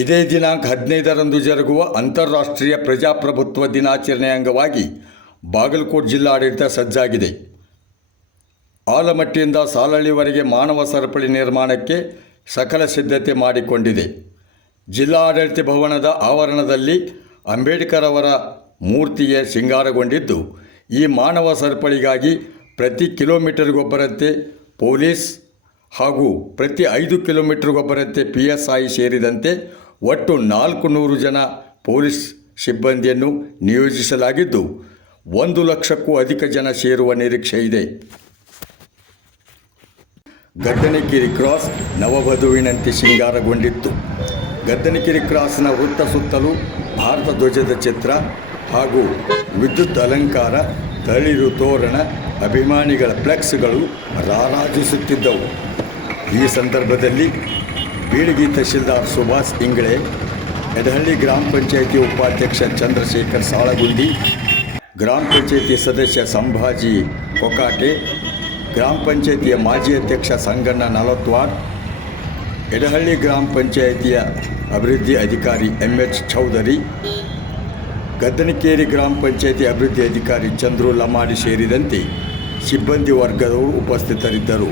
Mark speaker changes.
Speaker 1: ಇದೇ ದಿನಾಂಕ ಹದಿನೈದರಂದು ಜರುಗುವ ಅಂತಾರಾಷ್ಟ್ರೀಯ ಪ್ರಜಾಪ್ರಭುತ್ವ ದಿನಾಚರಣೆ ಅಂಗವಾಗಿ ಬಾಗಲಕೋಟೆ ಜಿಲ್ಲಾಡಳಿತ ಸಜ್ಜಾಗಿದೆ. ಆಲಮಟ್ಟಿಯಿಂದ ಸಾಲಳ್ಳಿವರೆಗೆ ಮಾನವ ಸರಪಳಿ ನಿರ್ಮಾಣಕ್ಕೆ ಸಕಲ ಸಿದ್ಧತೆ ಮಾಡಿಕೊಂಡಿದೆ. ಜಿಲ್ಲಾಡಳಿತ ಭವನದ ಆವರಣದಲ್ಲಿ ಅಂಬೇಡ್ಕರ್ ಅವರ ಮೂರ್ತಿಯೇ ಶೃಂಗಾರಗೊಂಡಿದ್ದು ಈ ಮಾನವ ಸರಪಳಿಗಾಗಿ ಪ್ರತಿ ಕಿಲೋಮೀಟರ್ಗೊಬ್ಬರಂತೆ ಪೊಲೀಸ್ ಹಾಗೂ ಪ್ರತಿ ಐದು ಕಿಲೋಮೀಟರ್ಗೊಬ್ಬರಂತೆ ಪಿ ಎಸ್ ಐ ಸೇರಿದಂತೆ ಒಟ್ಟು ನಾಲ್ಕು ನೂರು ಜನ ಪೊಲೀಸ್ ಸಿಬ್ಬಂದಿಯನ್ನು ನಿಯೋಜಿಸಲಾಗಿದ್ದು, ಒಂದು ಲಕ್ಷಕ್ಕೂ ಅಧಿಕ ಜನ ಸೇರುವ ನಿರೀಕ್ಷೆ ಇದೆ. ಗದ್ದನಕಿರಿ ಕ್ರಾಸ್ ನವವಧುವಿನಂತೆ ಶೃಂಗಾರಗೊಂಡಿತ್ತು. ಗದ್ದನಕಿರಿ ಕ್ರಾಸ್ನ ವೃತ್ತ ಸುತ್ತಲೂ ಭಾರತ ಧ್ವಜದ ಚಿತ್ರ ಹಾಗೂ ವಿದ್ಯುತ್ ಅಲಂಕಾರ, ತಳಿರು ತೋರಣ, ಅಭಿಮಾನಿಗಳ ಫ್ಲೆಕ್ಸ್ಗಳು ರಾರಾಜಿಸುತ್ತಿದ್ದವು. ಈ ಸಂದರ್ಭದಲ್ಲಿ ಬೀಳಗಿ ತಹಶೀಲ್ದಾರ್ ಸುಭಾಷ್ ಇಂಗಳೆ, ಎಡಹಳ್ಳಿ ಗ್ರಾಮ ಪಂಚಾಯಿತಿ ಉಪಾಧ್ಯಕ್ಷ ಚಂದ್ರಶೇಖರ್ ಸಾಳಗುಂದಿ, ಗ್ರಾಮ ಪಂಚಾಯಿತಿ ಸದಸ್ಯ ಸಂಭಾಜಿ ಕೊಕಾಟೆ, ಗ್ರಾಮ ಪಂಚಾಯಿತಿಯ ಮಾಜಿ ಅಧ್ಯಕ್ಷ ಸಂಗಣ್ಣ ನಲತ್ವಾಡ್, ಎಡಹಳ್ಳಿ ಗ್ರಾಮ ಪಂಚಾಯಿತಿಯ ಅಭಿವೃದ್ಧಿ ಅಧಿಕಾರಿ ಎಂ ಎಚ್ ಚೌಧರಿ, ಗದ್ದನಕೇರಿ ಗ್ರಾಮ ಪಂಚಾಯಿತಿ ಅಭಿವೃದ್ಧಿ ಅಧಿಕಾರಿ ಚಂದ್ರು ಲಮಾಡಿ ಸೇರಿದಂತೆ ಸಿಬ್ಬಂದಿ ವರ್ಗದವರು ಉಪಸ್ಥಿತರಿದ್ದರು.